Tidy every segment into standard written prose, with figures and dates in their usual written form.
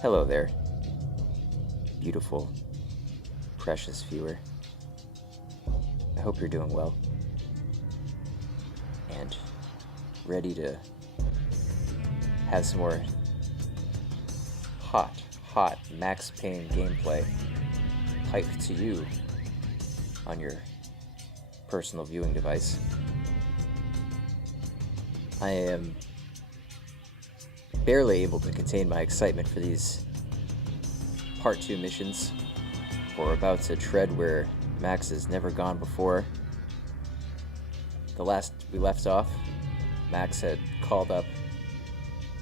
Hello there, beautiful, precious viewer. I hope you're doing well and ready to have some more hot Max Payne gameplay piped to you on your personal viewing device. I am barely able to contain my excitement for these Part 2 missions. We're about to tread where Max has never gone before. The last we left off, Max had called up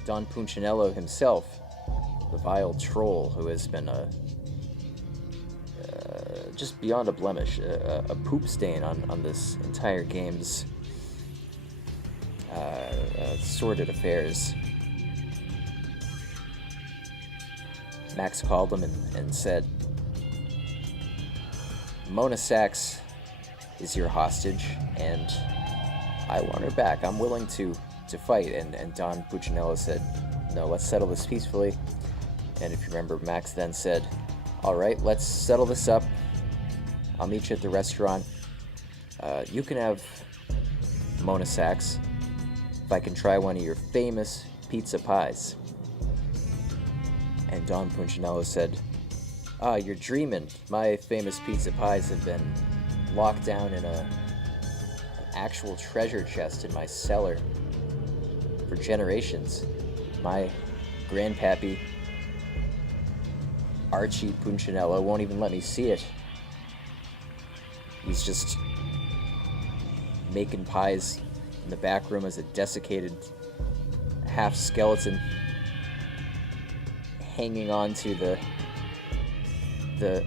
Don Punchinello himself, the vile troll who has been just beyond a blemish, a poop stain on this entire game's sordid affairs. Max called him and said, Mona Sachs is your hostage, and I want her back. I'm willing to fight. And Don Punchinello said, no, let's settle this peacefully. And if you remember, Max then said, all right, let's settle this up. I'll meet you at the restaurant. You can have Mona Sachs if I can try one of your famous pizza pies. And Don Punchinello said, you're dreaming. My famous pizza pies have been locked down in an actual treasure chest in my cellar for generations. My grandpappy, Archie Punchinello, won't even let me see it. He's just making pies in the back room as a desiccated half-skeleton hanging on to the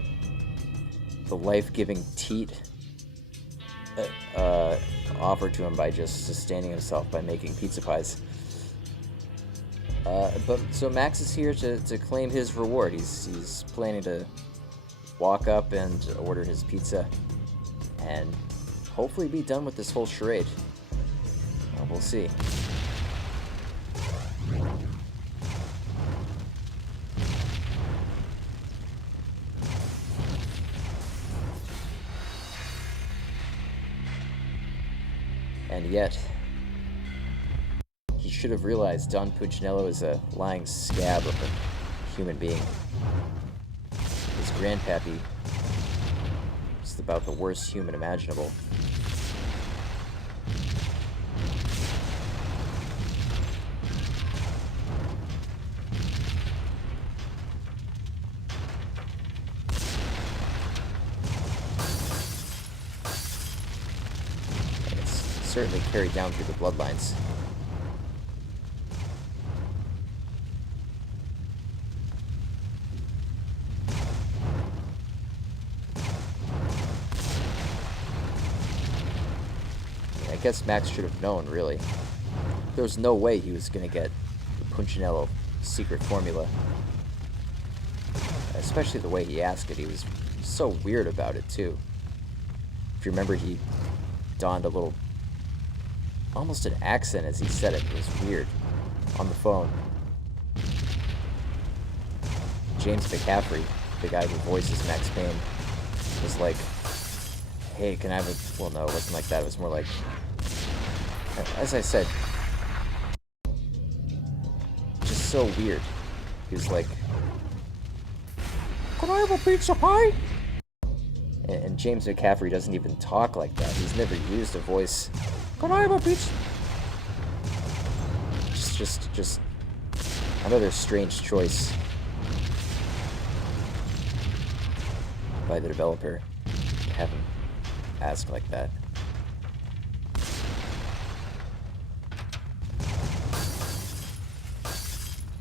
life-giving teat offered to him by just sustaining himself by making pizza pies. But so Max is here to claim his reward. He's planning to walk up and order his pizza and hopefully be done with this whole charade. We'll see. And yet, he should have realized Don Punchinello is a lying scab of a human being. His grandpappy is about the worst human imaginable. Certainly carried down through the bloodlines. I guess Max should have known, really. There was no way he was going to get the Punchinello secret formula. Especially the way he asked it. He was so weird about it, too. If you remember, he donned a little almost an accent as he said it. It was weird. On the phone, James McCaffrey, the guy who voices Max Payne, was like, hey, can I have a... Well, no, it wasn't like that. It was more like... As I said, just so weird. He was like, can I have a pizza pie? And James McCaffrey doesn't even talk like that. He's never used a voice... Can I have a pizza? Just another strange choice by the developer to have him ask like that.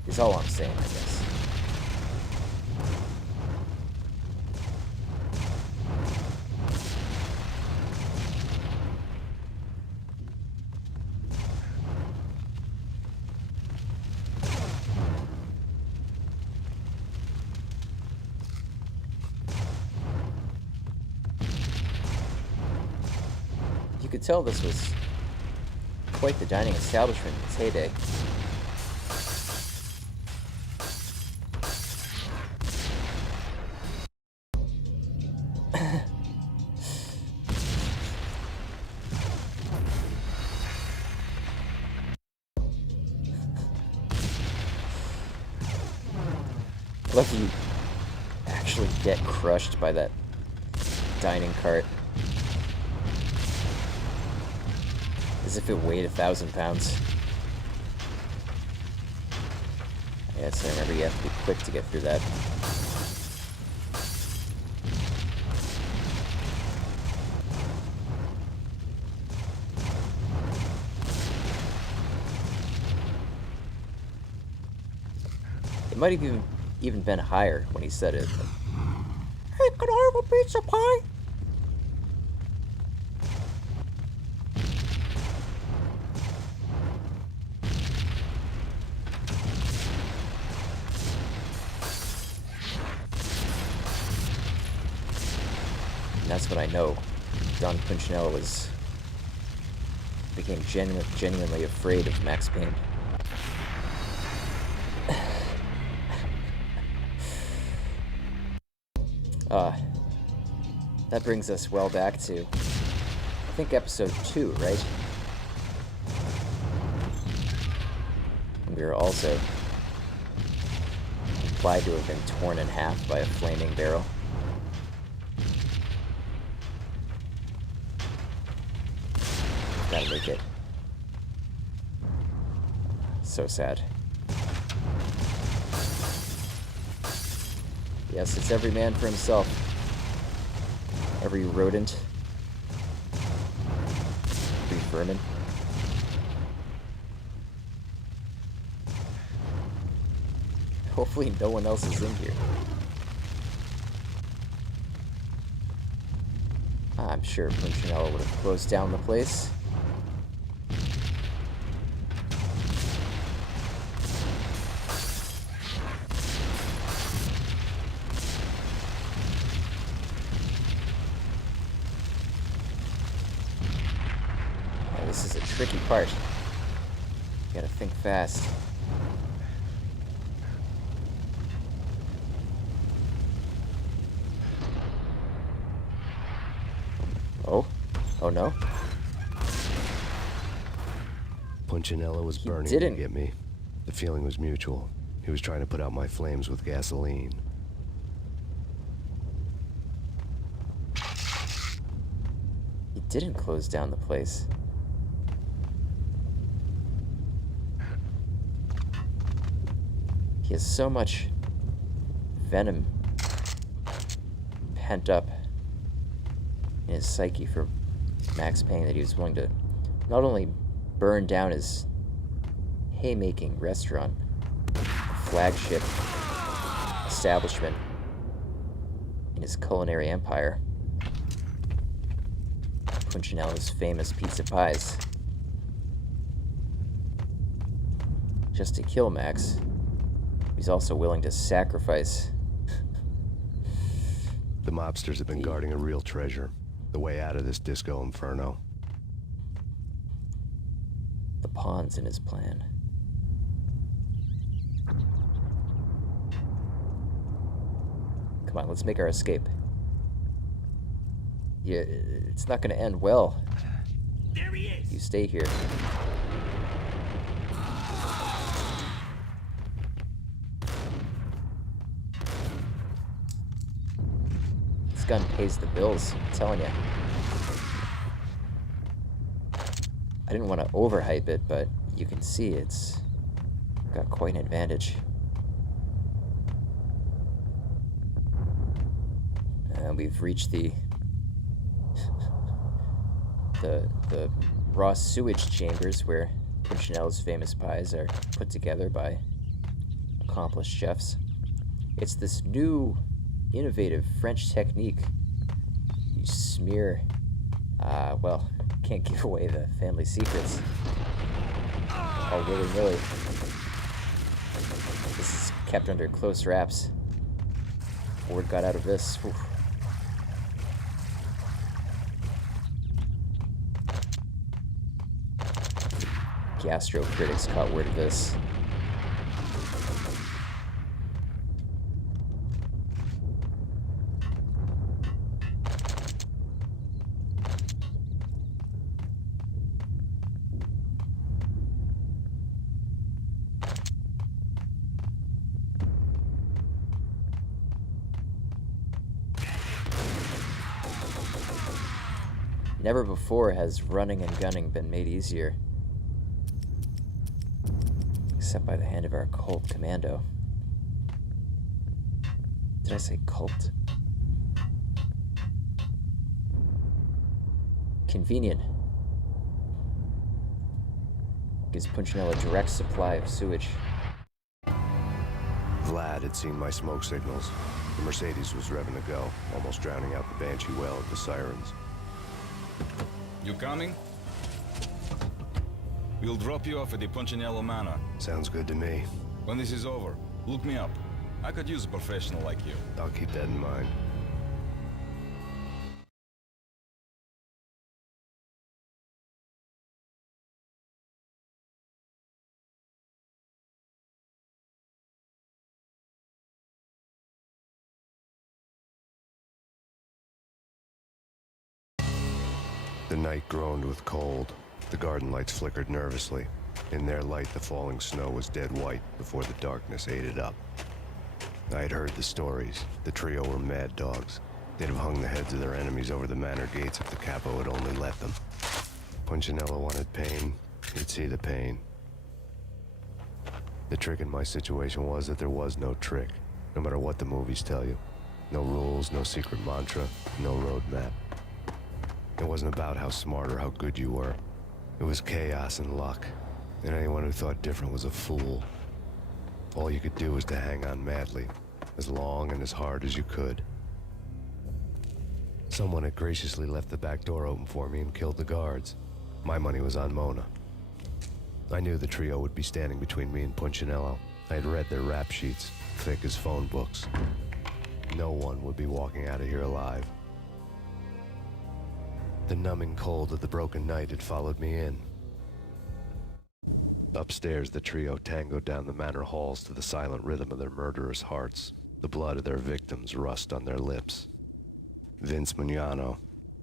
Is all I'm saying, I guess. could tell this was quite the dining establishment in its heyday. I love you actually get crushed by that dining cart. As if it weighed 1,000 pounds. Yes, I remember you have to be quick to get through that. It might have even been higher when he said it. Hey, can I have a pizza pie? And that's when I know Don Punchinello became genuinely afraid of Max Payne. That brings us well back to, I think, episode 2, right? We were also implied to have been torn in half by a flaming barrel. Gotta make it so sad. Yes, it's every man for himself. Every rodent. Every vermin. Hopefully no one else is in here. I'm sure Punchinello would have closed down the place. This is a tricky part. You gotta think fast. Oh no? Punchinello was burning to get me. The feeling was mutual. He was trying to put out my flames with gasoline. He didn't close down the place. He has so much venom pent up in his psyche for Max Payne that he was willing to not only burn down his haymaking restaurant, flagship establishment in his culinary empire, Punchinello's famous pizza pies, just to kill Max. He's also willing to sacrifice. The mobsters have been guarding a real treasure. The way out of this disco inferno. The pawns in his plan. Come on, let's make our escape. Yeah, it's not gonna end well. There he is. You stay here. This gun pays the bills, I'm telling you. I didn't want to overhype it, but you can see it's got quite an advantage. We've reached the raw sewage chambers where Punchinello's famous pies are put together by accomplished chefs. It's this new, innovative French technique. You smear, well, can't give away the family secrets all willy-nilly. This is kept under close wraps. Word got out of this. Oof. gastro critics caught word of this. Never before has running and gunning been made easier. Except by the hand of our cult commando. Did I say cult? Convenient. Gives Punchinello a direct supply of sewage. Vlad had seen my smoke signals. The Mercedes was revving to go, almost drowning out the Banshee well at the sirens. You coming? We'll drop you off at the Punchinello Manor. Sounds good to me. When this is over, look me up. I could use a professional like you. I'll keep that in mind. The night groaned with cold. The garden lights flickered nervously. In their light, the falling snow was dead white before the darkness ate it up. I had heard the stories. The trio were mad dogs. They'd have hung the heads of their enemies over the manor gates if the capo had only let them. Punchinello wanted Payne. He'd see the pain. The trick in my situation was that there was no trick, no matter what the movies tell you. No rules, no secret mantra, no roadmap. It wasn't about how smart or how good you were. It was chaos and luck, and anyone who thought different was a fool. All you could do was to hang on madly, as long and as hard as you could. Someone had graciously left the back door open for me and killed the guards. My money was on Mona. I knew the trio would be standing between me and Punchinello. I had read their rap sheets, thick as phone books. No one would be walking out of here alive. The numbing cold of the broken night had followed me in. Upstairs, the trio tangoed down the manor halls to the silent rhythm of their murderous hearts, the blood of their victims rust on their lips. Vince Mugnano,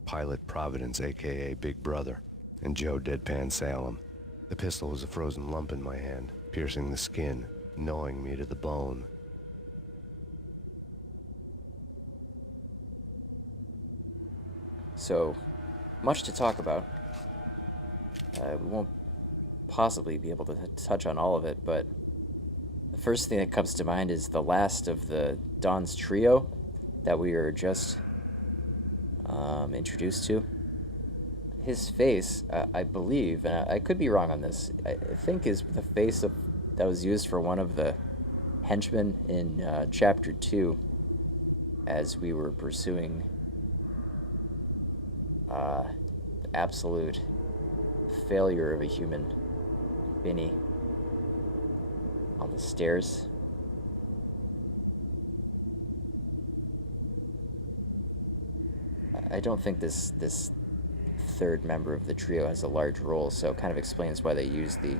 Pilot Providence, a.k.a. Big Brother, and Joe Deadpan Salem. The pistol was a frozen lump in my hand, piercing the skin, gnawing me to the bone. So, much to talk about. We won't possibly be able to touch on all of it, but the first thing that comes to mind is the last of the Don's trio that we were just introduced to. His face, I believe, and I could be wrong on this, I think is the face that was used for one of the henchmen in Chapter 2 as we were pursuing the absolute failure of a human, Vinny, on the stairs. I don't think this third member of the trio has a large role, so it kind of explains why they used the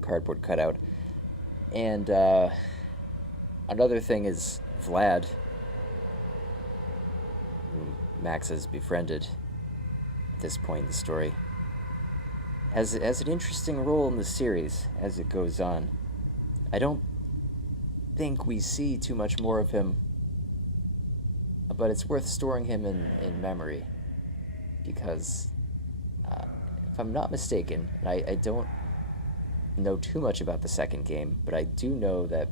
cardboard cutout. And another thing is Vlad, whom Max has befriended at this point in the story, has an interesting role in the series as it goes on. I don't think we see too much more of him, but it's worth storing him in memory, because if I'm not mistaken, and I don't know too much about the second game, but I do know that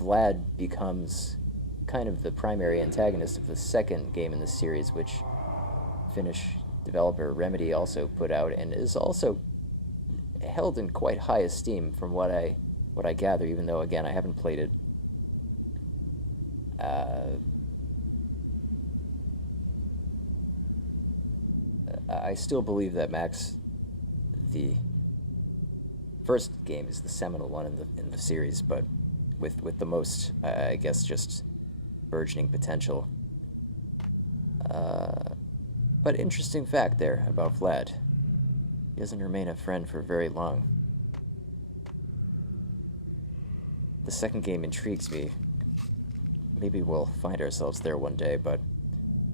Vlad becomes kind of the primary antagonist of the second game in the series, which Finnish developer Remedy also put out, and is also held in quite high esteem from what I gather, even though, again, I haven't played it. I still believe that Max, the first game, is the seminal one in the series, but with the most, I guess, just burgeoning potential. But interesting fact there about Vlad. He doesn't remain a friend for very long. The second game intrigues me. Maybe we'll find ourselves there one day, but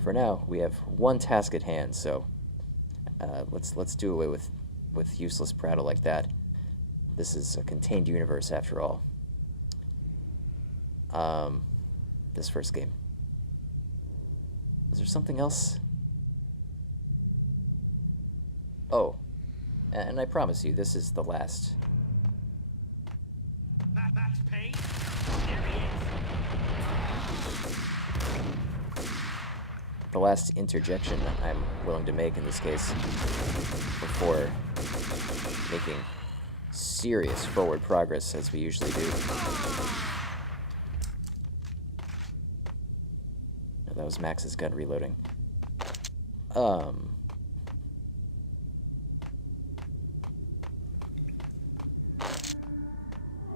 for now, we have one task at hand, so let's do away with useless prattle like that. This is a contained universe, after all. This first game. Is there something else? Oh, and I promise you, this is the last. That's Payne. There he is. The last interjection I'm willing to make in this case before making serious forward progress as we usually do. No, that was Max's gun reloading.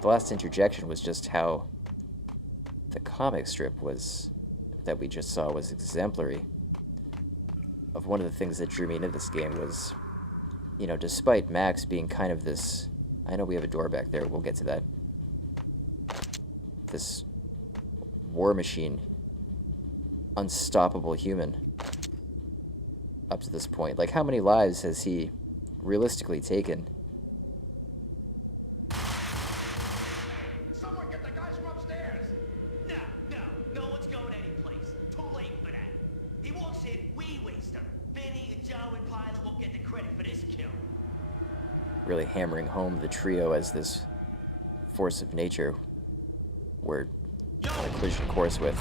The last interjection was just how the comic strip was that we just saw was exemplary of one of the things that drew me into this game was, you know, despite Max being kind of this, I know we have a door back there, we'll get to that, this war machine, unstoppable human up to this point. Like, how many lives has he realistically taken? Someone get the guys from upstairs. No one's going anyplace. Too late for that. He walks in, we waste him. Vinny and Joe and Pilot won't get the credit for this kill. Really hammering home the trio as this force of nature we're on a collision course with.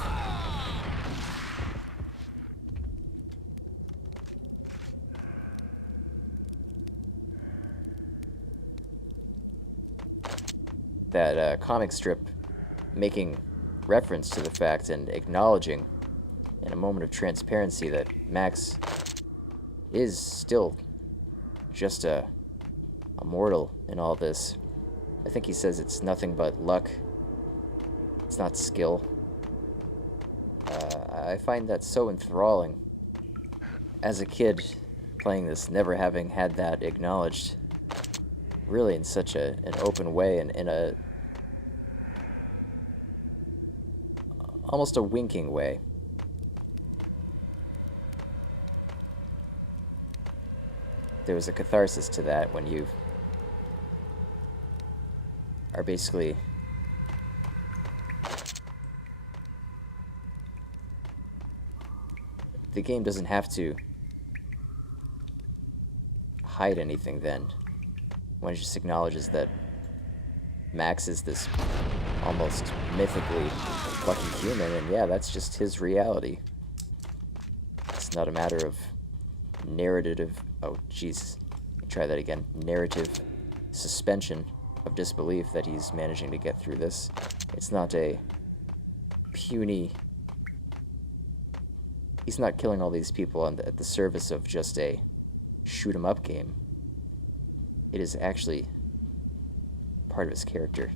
That comic strip making reference to the fact and acknowledging in a moment of transparency that Max is still just a mortal in all this. I think he says it's nothing but luck. It's not skill. I find that so enthralling. As a kid, playing this, never having had that acknowledged, really in such an open way and in a almost a winking way. There was a catharsis to that when you are basically the game doesn't have to hide anything then. One just acknowledges that Max is this almost mythically lucky human, and yeah, that's just his reality. It's not a matter of narrative, oh jeez, try that again, narrative suspension of disbelief that he's managing to get through this. It's not a puny, he's not killing all these people at the service of just a shoot 'em up game. It is actually part of his character.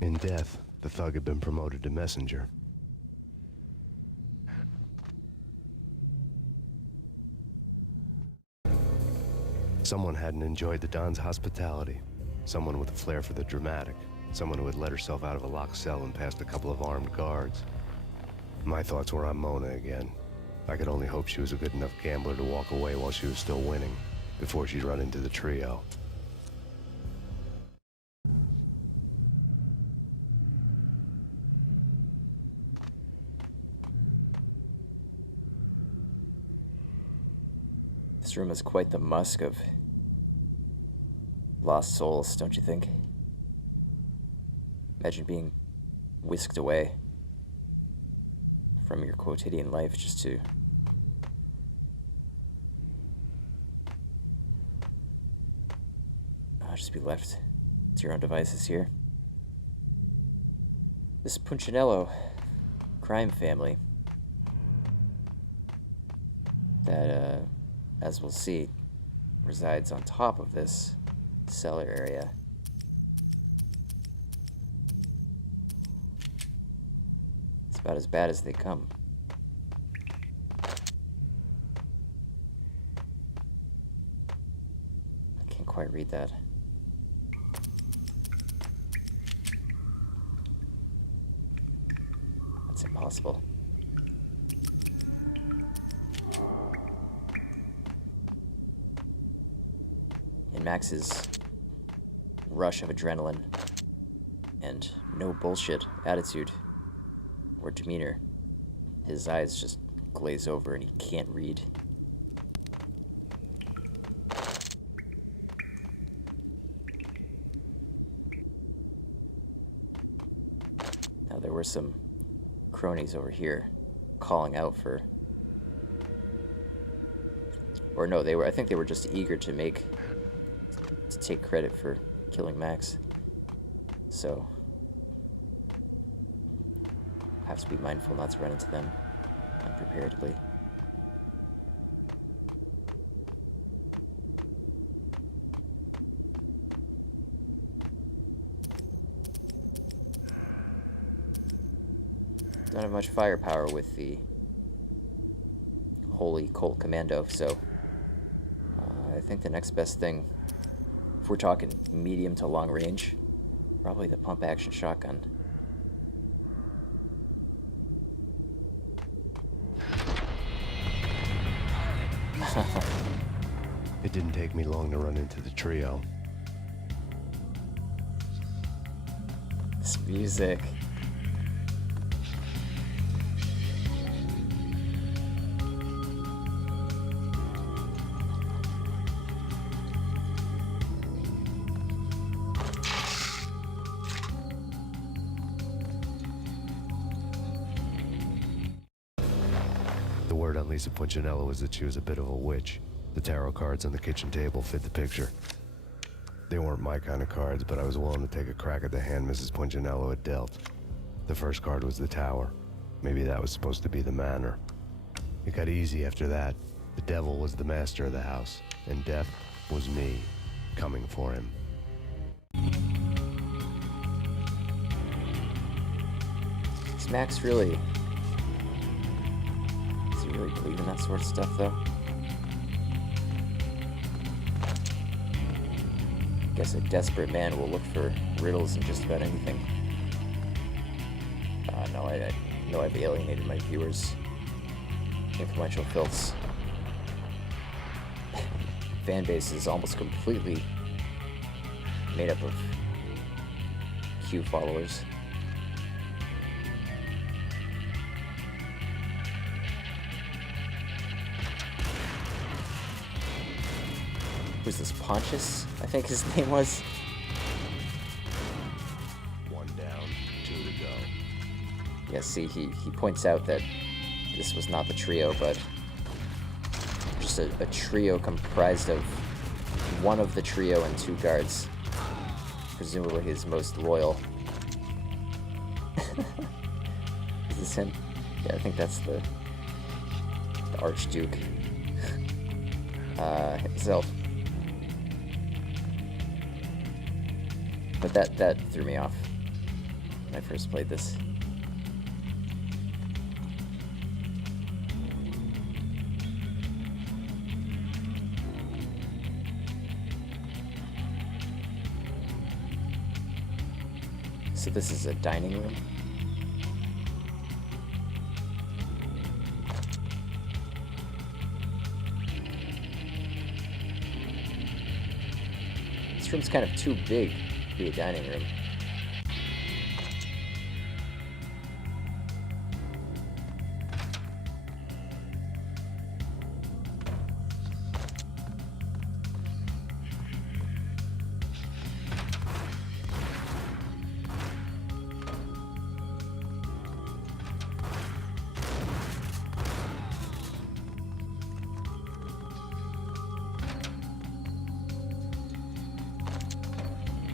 In death, the thug had been promoted to messenger. Someone hadn't enjoyed the Don's hospitality. Someone with a flair for the dramatic. Someone who had let herself out of a locked cell and past a couple of armed guards. My thoughts were on Mona again. I could only hope she was a good enough gambler to walk away while she was still winning, before she'd run into the trio. This room is quite the musk of lost souls, don't you think? Imagine being whisked away from your quotidian life just to just be left to your own devices here. This Punchinello crime family that, as we'll see, resides on top of this cellar area. about as bad as they come. I can't quite read that. That's impossible. In Max's rush of adrenaline and no bullshit attitude or demeanor, his eyes just glaze over and he can't read. Now there were some cronies over here calling out for, or no, I think they were just eager to take credit for killing Max. So I have to be mindful not to run into them unpreparedly. Don't have much firepower with the Holy Colt Commando, so I think the next best thing, if we're talking medium to long range, probably the pump action shotgun. It didn't take me long to run into the trio. This music. The word on Lisa Punchinello was that she was a bit of a witch. The tarot cards on the kitchen table fit the picture. They weren't my kind of cards, but I was willing to take a crack at the hand Mrs. Punchinello had dealt. The first card was the Tower. Maybe that was supposed to be the Manor. It got easy after that. The devil was the master of the house, and death was me, coming for him. Does Max really... Does he really believe in that sort of stuff, though? Guess a desperate man will look for riddles in just about anything. No, I know I've alienated my viewers. Influential filths. Fan base is almost completely made up of Q followers. Who's this, Pontius? I think his name was. One down, two to go. Yeah, see, he points out that this was not the trio, but just a trio comprised of one of the trio and two guards. Presumably his most loyal. Is this him? Yeah, I think that's the Archduke himself. But that threw me off when I first played this. So this is a dining room. This room's kind of too big to be a dining room.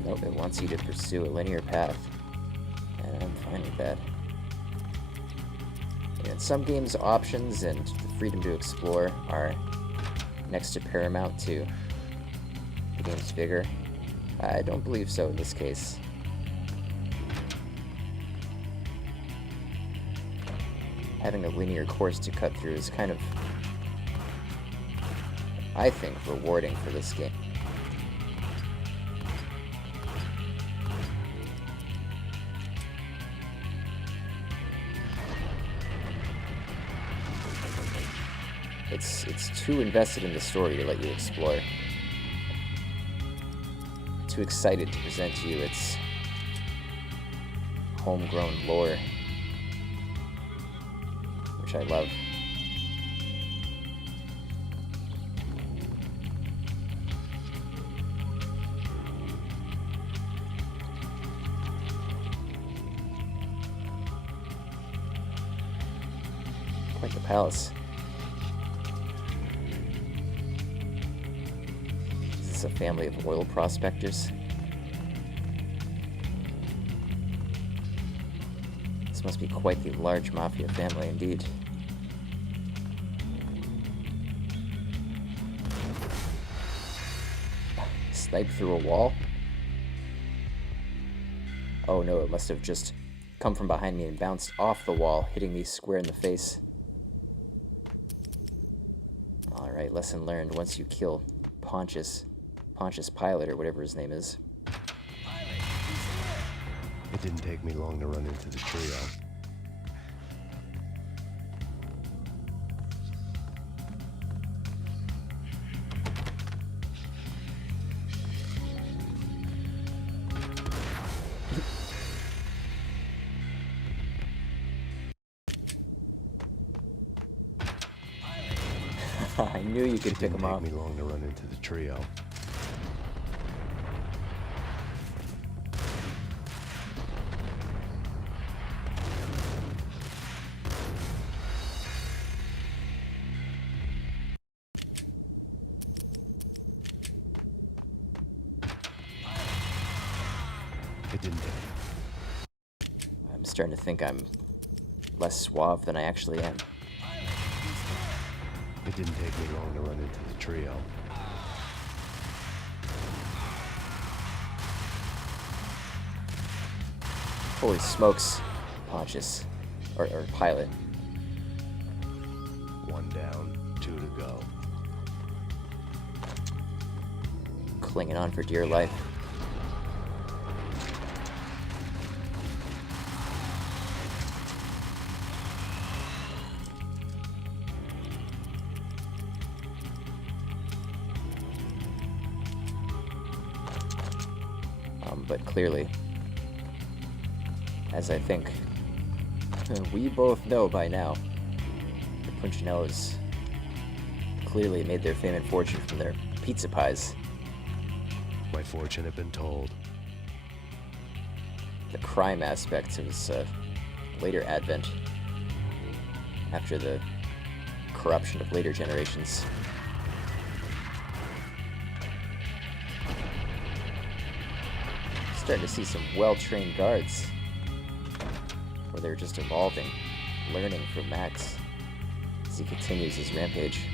Nope, it wants you to pursue a linear path, and I'm fine with that. In some games, options and the freedom to explore are next to paramount to the game's vigor. I don't believe so in this case. having a linear course to cut through is kind of, I think, rewarding for this game. It's too invested in the story to let you explore. Too excited to present to you its homegrown lore, which I love. Quite the palace. Is this a family of oil prospectors? This must be quite the large mafia family indeed. Snipe through a wall? Oh no, it must have just come from behind me and bounced off the wall, hitting me square in the face. Alright, lesson learned. Once you kill Pontius Pilate, or whatever his name is. It didn't take me long to run into the trio. I knew you could pick Didn't him off. take me long to run into the trio. It didn't take. I'm starting to think I'm less suave than I actually am. It didn't take me long to run into the trio. Holy smokes, Pontius. Or Pilate. One down, 2 to go. Clinging on for dear life. But clearly, as I think we both know by now, the Punchinello'S clearly made their fame and fortune from their pizza pies. My fortune had been told. The crime aspect was later advent, after the corruption of later generations. Starting to see some well-trained guards, where they're just evolving, learning from Max as he continues his rampage.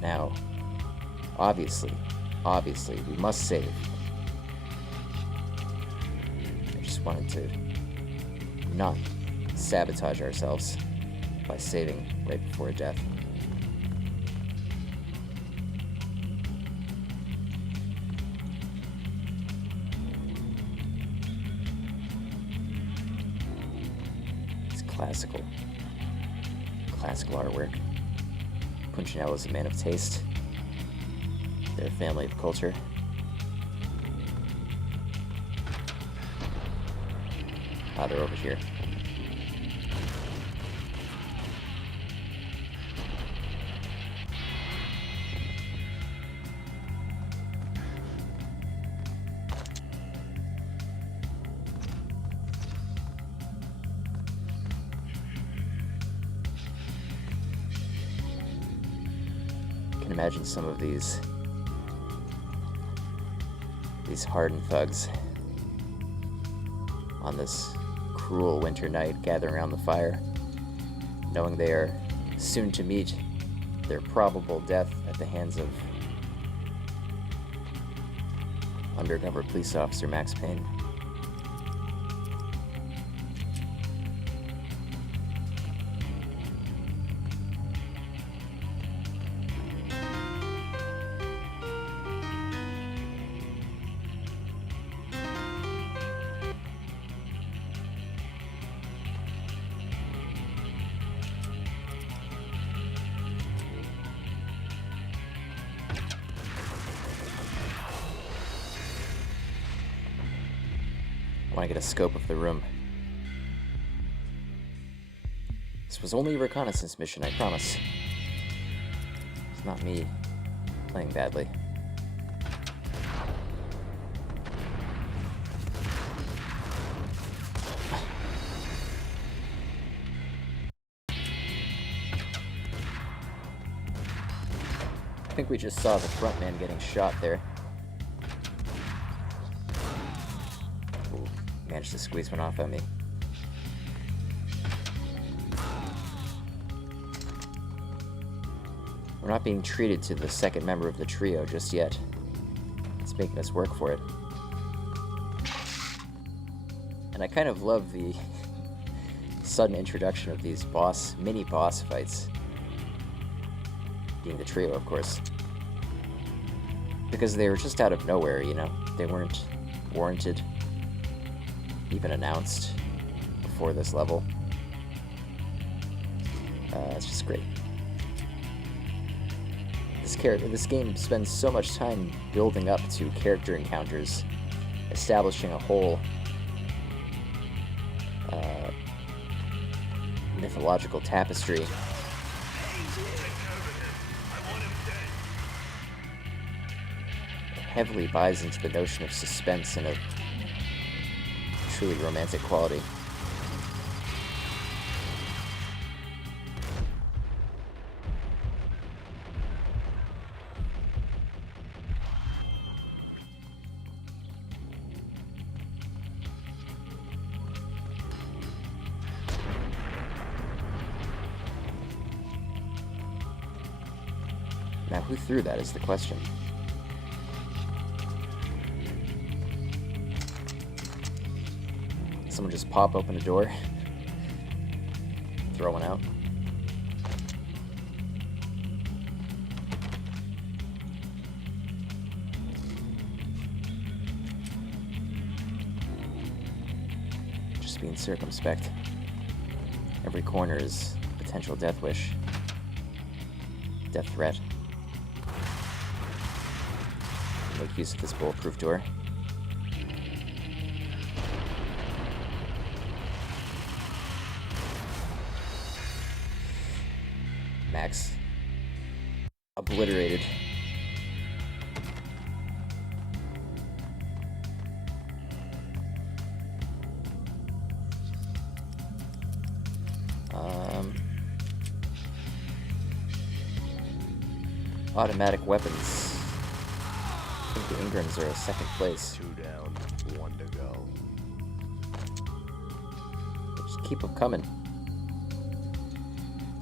Now, obviously, we must save. I just wanted to not sabotage ourselves by saving right before death. It's classical artwork. Punchinello's a man of taste. They're a family of culture. Ah, they're over here. I can imagine some of these hardened thugs on this cruel winter night gathering around the fire, knowing they are soon to meet their probable death at the hands of undercover police officer Max Payne. I want to get a scope of the room. This was only a reconnaissance mission, I promise. It's not me playing badly. I think we just saw the front man getting shot there. Managed to squeeze one off at me. We're not being treated to the second member of the trio just yet. It's making us work for it. And I kind of love the sudden introduction of these mini boss fights. Being the trio, of course. Because they were just out of nowhere, you know? They weren't warranted, even announced before this level. It's just great. This game spends so much time building up to character encounters, establishing a whole mythological tapestry. Heavily buys into the notion of suspense and a truly romantic quality. Now, who threw that is the question. Someone just pop open a door, throw one out. Just being circumspect. Every corner is a potential death wish, death threat. Make use of this bulletproof door. Max. Obliterated. Automatic weapons. I think the Ingrams are a second place. 2 down, 1 to go. Just keep them coming.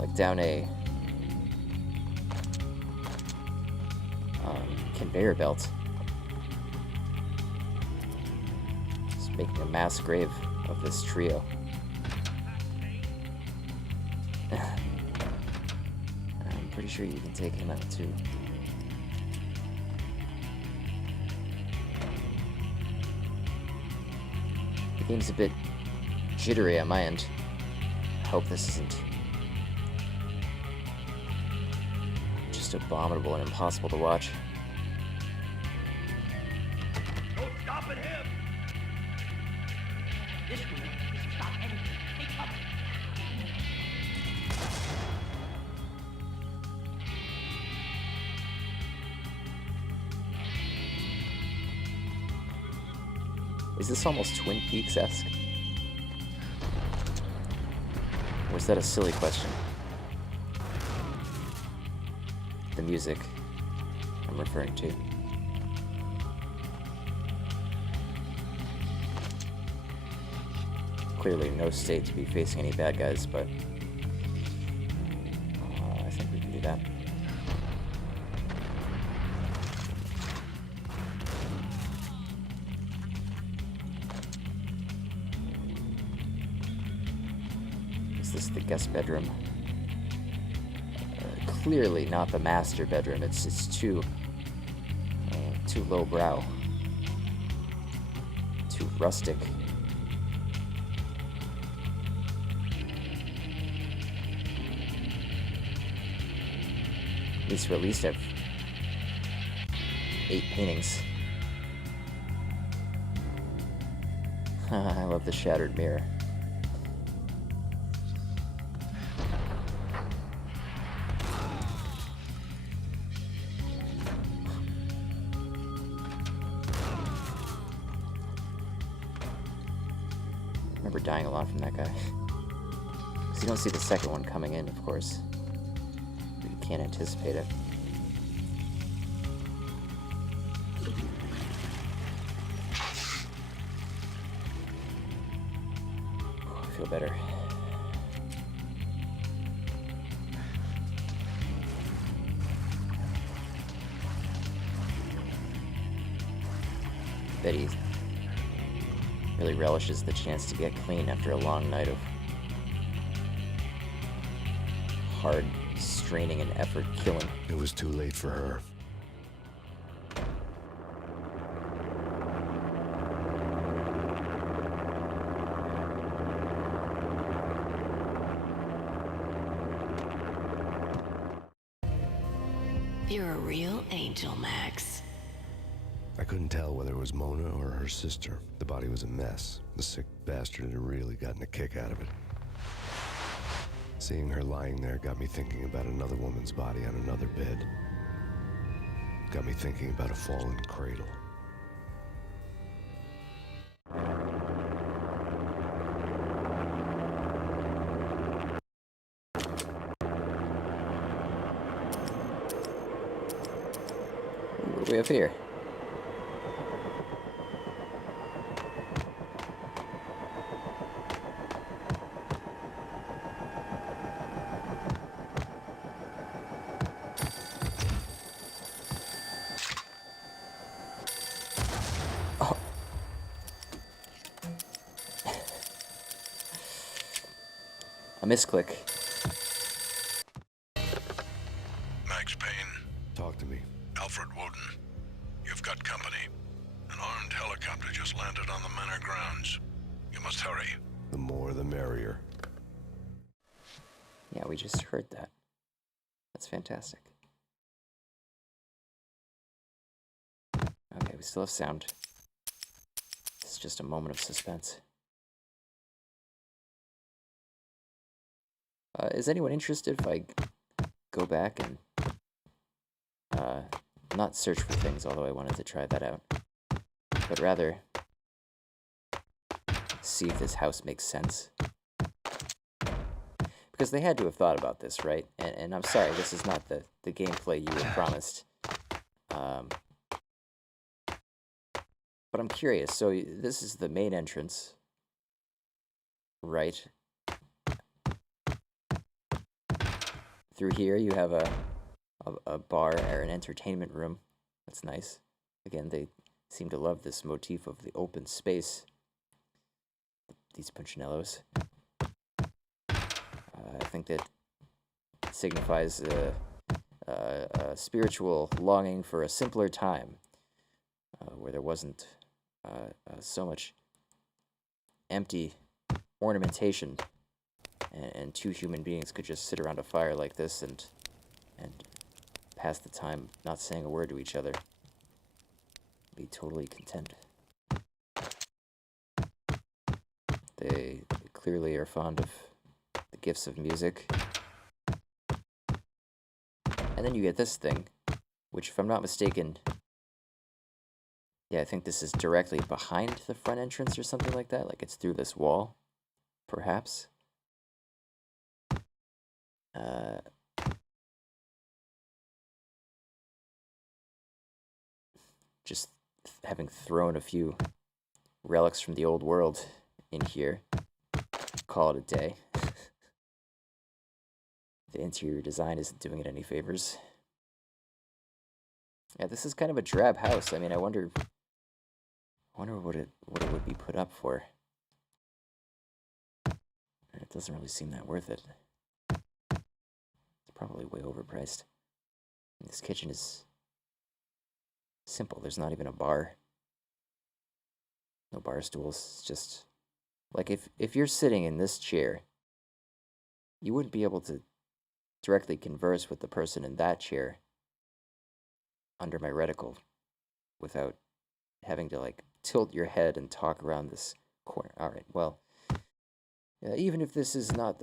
Like down a conveyor belt. Just making a mass grave of this trio. I'm pretty sure you can take him out too. The game's a bit jittery on my end. I hope this isn't just abominable and impossible to watch. Don't stop at him! This will stop anything. Take cover. Is this almost Twin Peaks-esque? Or is that a silly question? The music I'm referring to. Clearly no state to be facing any bad guys, but I think we can do that. is this the guest bedroom? Clearly not the master bedroom. It's too lowbrow, too rustic. These at least have 8 paintings. I love the shattered mirror. I remember dying a lot from that guy. Because you don't see the second one coming in, of course. You can't anticipate it. I feel better. Betty really relishes the chance to get clean after a long night of hard straining and effort killing. It was too late for her. You're a real angel, Max. I couldn't tell whether it was Mona or her sister. The body was a mess. The sick bastard had really gotten a kick out of it. Seeing her lying there got me thinking about another woman's body on another bed. Got me thinking about a fallen cradle. What do we have here? A misclick. Max Payne, Talk to me. Alfred Woden. You've got company. An armed helicopter just landed on the manor grounds. You must hurry. The more the merrier. Yeah, we just heard that. That's fantastic. Okay, we still have sound. It's just a moment of suspense. Is anyone interested if I go back and not search for things, although I wanted to try that out, but rather see if this house makes sense? Because they had to have thought about this, right? And I'm sorry, this is not the gameplay you were promised. But I'm curious. So this is the main entrance, right? Through here you have a bar or an entertainment room. That's nice. Again, they seem to love this motif of the open space. These Punchinello'S. I think that signifies a spiritual longing for a simpler time, where there wasn't so much empty ornamentation, and two human beings could just sit around a fire like this and pass the time not saying a word to each other. Be totally content. They clearly are fond of the gifts of music. And then you get this thing, which, if I'm not mistaken, yeah, I think this is directly behind the front entrance or something like that. Like it's through this wall, perhaps. Just having thrown a few relics from the old world in here, call it a day. The interior design isn't doing it any favors. Yeah, this is kind of a drab house. I mean, I wonder what it would be put up for. doesn't really seem that worth it. It's probably way overpriced. This kitchen is simple. There's not even a bar. No bar stools. It's just like if you're sitting in this chair, you wouldn't be able to directly converse with the person in that chair under my reticle without having to like tilt your head and talk around this corner. All right, well, even if this is not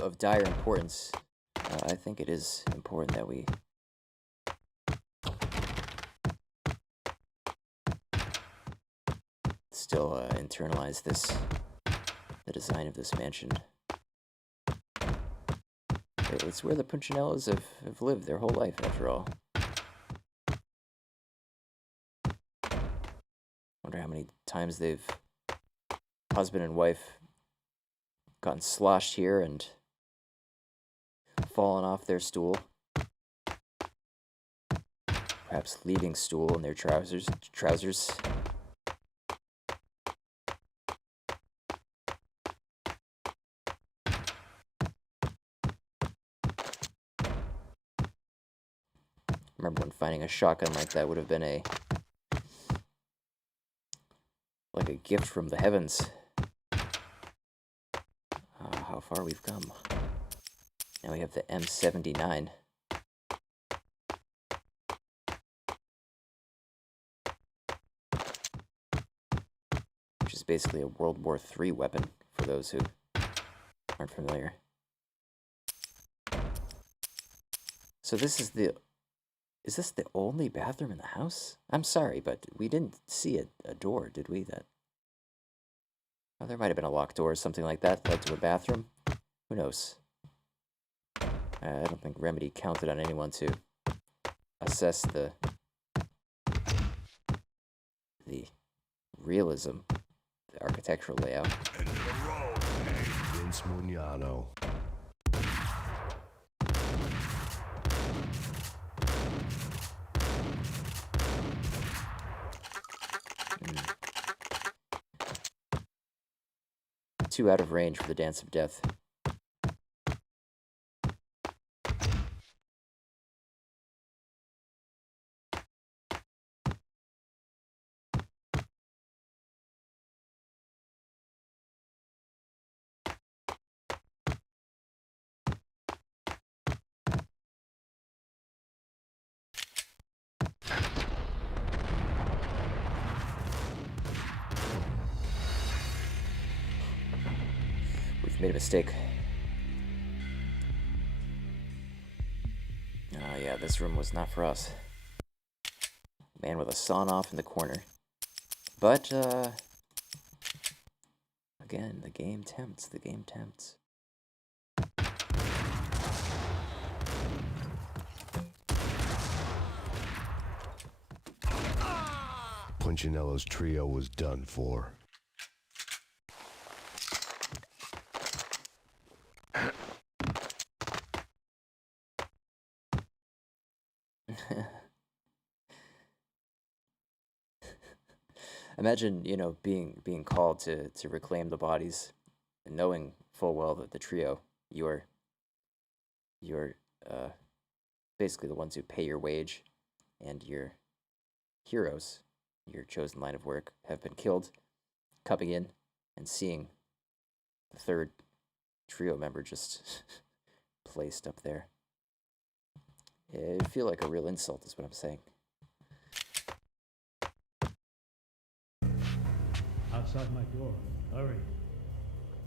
of dire importance, I think it is important that we still internalize the design of this mansion. It's where the Punchinellos have lived their whole life, after all. Wonder how many times they've, husband and wife, gotten sloshed here and fallen off their stool. Perhaps leaving stool in their trousers. Remember when finding a shotgun like that would have been like a gift from the heavens. How far we've come. Now we have the M79. Which is basically a World War III weapon, for those who aren't familiar. So this is the... Is this the only bathroom in the house? I'm sorry, but we didn't see a door, did we? Oh, there might have been a locked door or something like that led to a bathroom. Who knows? I don't think Remedy counted on anyone to assess the realism, the architectural layout. End of the road, hey, Vince Mugnano. Too out of range for the Dance of Death. Made a mistake. Oh yeah, this room was not for us. Man with a sawn off in the corner. But, again, the game tempts, the game tempts. Punchinello's trio was done for. Imagine, being called to reclaim the bodies, and knowing full well that the trio, you're basically the ones who pay your wage, and your heroes, your chosen line of work, have been killed, coming in and seeing the third trio member just placed up there. It'd feel like a real insult, is what I'm saying. Outside my door. Hurry.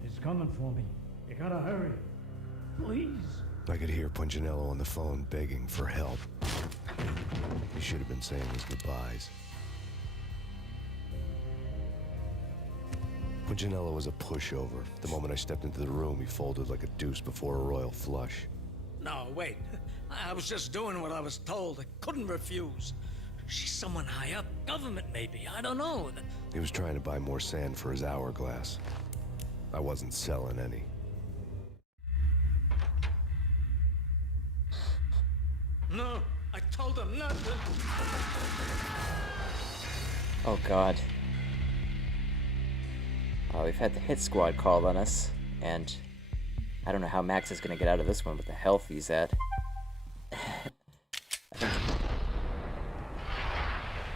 He's coming for me. You gotta hurry. Please. I could hear Punchinello on the phone begging for help. He should have been saying his goodbyes. Punchinello was a pushover. The moment I stepped into the room, he folded like a deuce before a royal flush. No, wait. I was just doing what I was told. I couldn't refuse. She's someone high up. Government, maybe. I don't know. He was trying to buy more sand for his hourglass. I wasn't selling any. No, I told him not to. Oh, God. We've had the hit squad called on us, and I don't know how Max is going to get out of this one with the health he's at.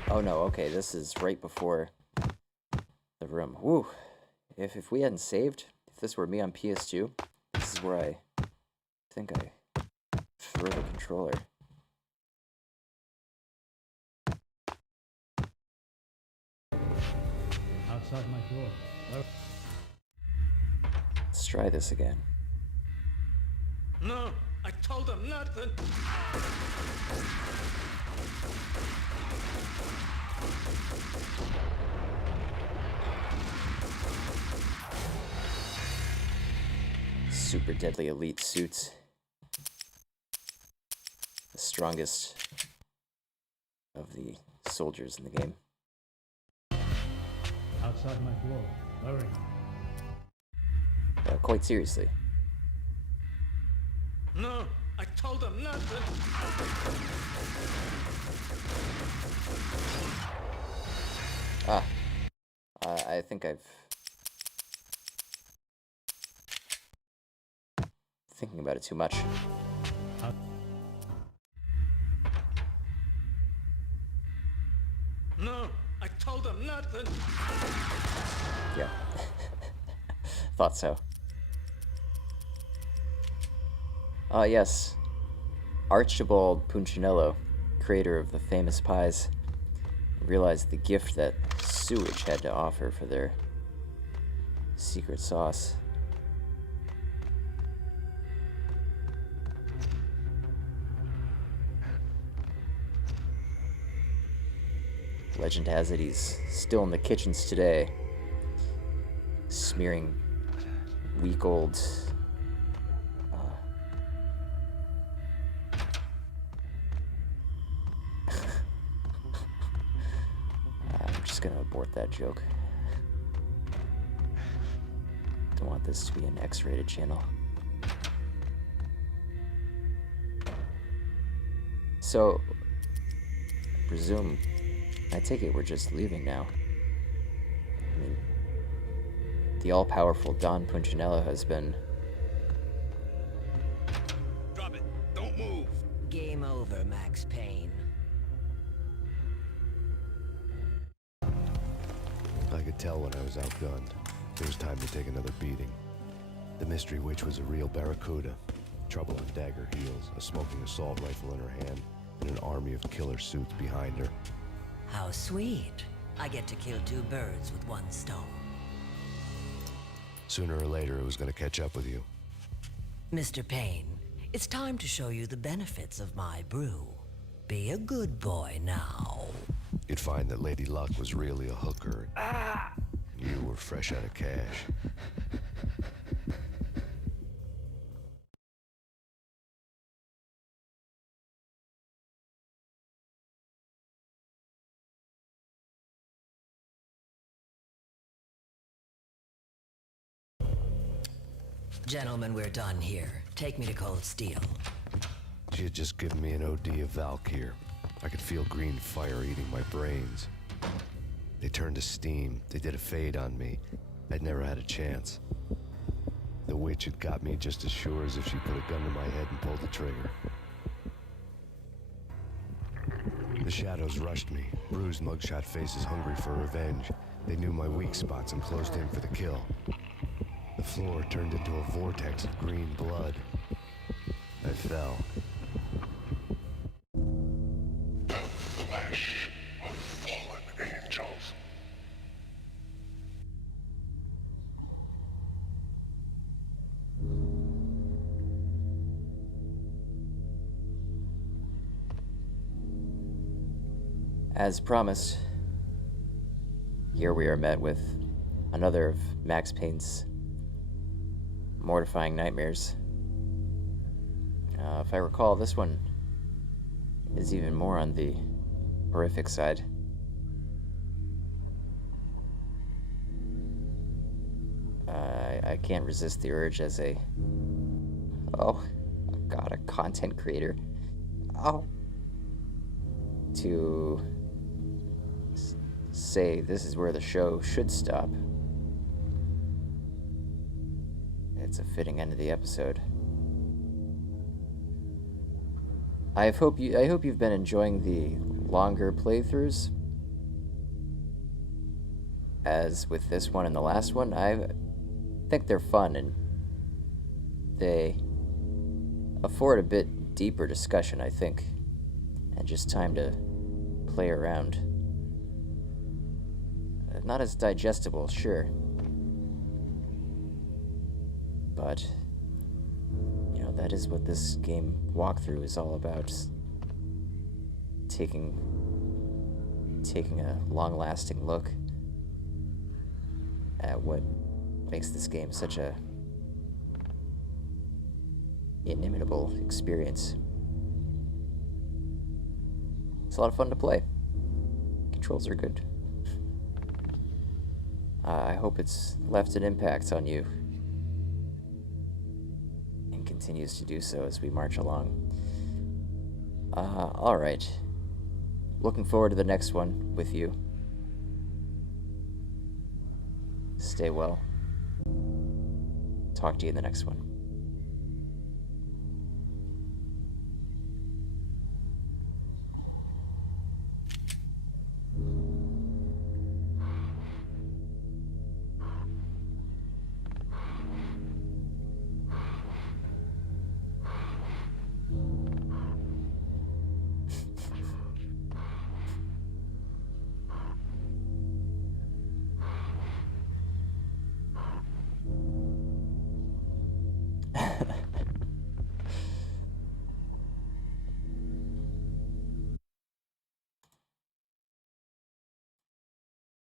Oh no, okay, this is right before the room. Woo! If we hadn't saved, if this were me on PS2, this is where I think I throw the controller. Outside my door. Let's try this again. No, I told him nothing. Super deadly elite suits. The strongest of the soldiers in the game. Outside my door. Hurry. Quite seriously. No, I told him nothing. I think I've... thinking about it too much. No, I told him nothing. Yeah. Thought so. Yes. Archibald Punchinello, creator of the famous pies, realized the gift that sewage had to offer for their secret sauce. Legend has it he's still in the kitchens today, smearing week old I'm just gonna abort that joke. Don't want this to be an X-rated channel. So, I take it we're just leaving now. I mean, the all-powerful Don Punchinello has been... Drop it. Don't move. Game over, Max Payne. I could tell when I was outgunned. It was time to take another beating. The mystery witch was a real barracuda. Trouble on dagger heels, a smoking assault rifle in her hand, and an army of killer suits behind her. How sweet. I get to kill two birds with one stone. Sooner or later, it was going to catch up with you. Mr. Payne, it's time to show you the benefits of my brew. Be a good boy now. You'd find that Lady Luck was really a hooker. You were fresh out of cash. Gentlemen, we're done here. Take me to Cold Steel. She had just given me an OD of Valkyr. I could feel green fire eating my brains. They turned to steam. They did a fade on me. I'd never had a chance. The witch had got me just as sure as if she put a gun to my head and pulled the trigger. The shadows rushed me, bruised mugshot faces hungry for revenge. They knew my weak spots and closed in for the kill. The floor turned into a vortex of green blood. I fell. The flesh of fallen angels. As promised, here we are met with another of Max Payne's mortifying nightmares. If I recall, this one is even more on the horrific side. I can't resist the urge as a... oh, God, a content creator. To say this is where the show should stop. it's a fitting end of the episode. I hope you've been enjoying the longer playthroughs. As with this one and the last one, I think they're fun and they afford a bit deeper discussion, I think, and just time to play around. Not as digestible, sure, but you know, that is what this game walkthrough is all about. Taking a long-lasting look at what makes this game such a inimitable experience. It's a lot of fun to play. Controls are good. I hope it's left an impact on you and continues to do so as we march along. Alright. Looking forward to the next one with you. Stay well. Talk to you in the next one.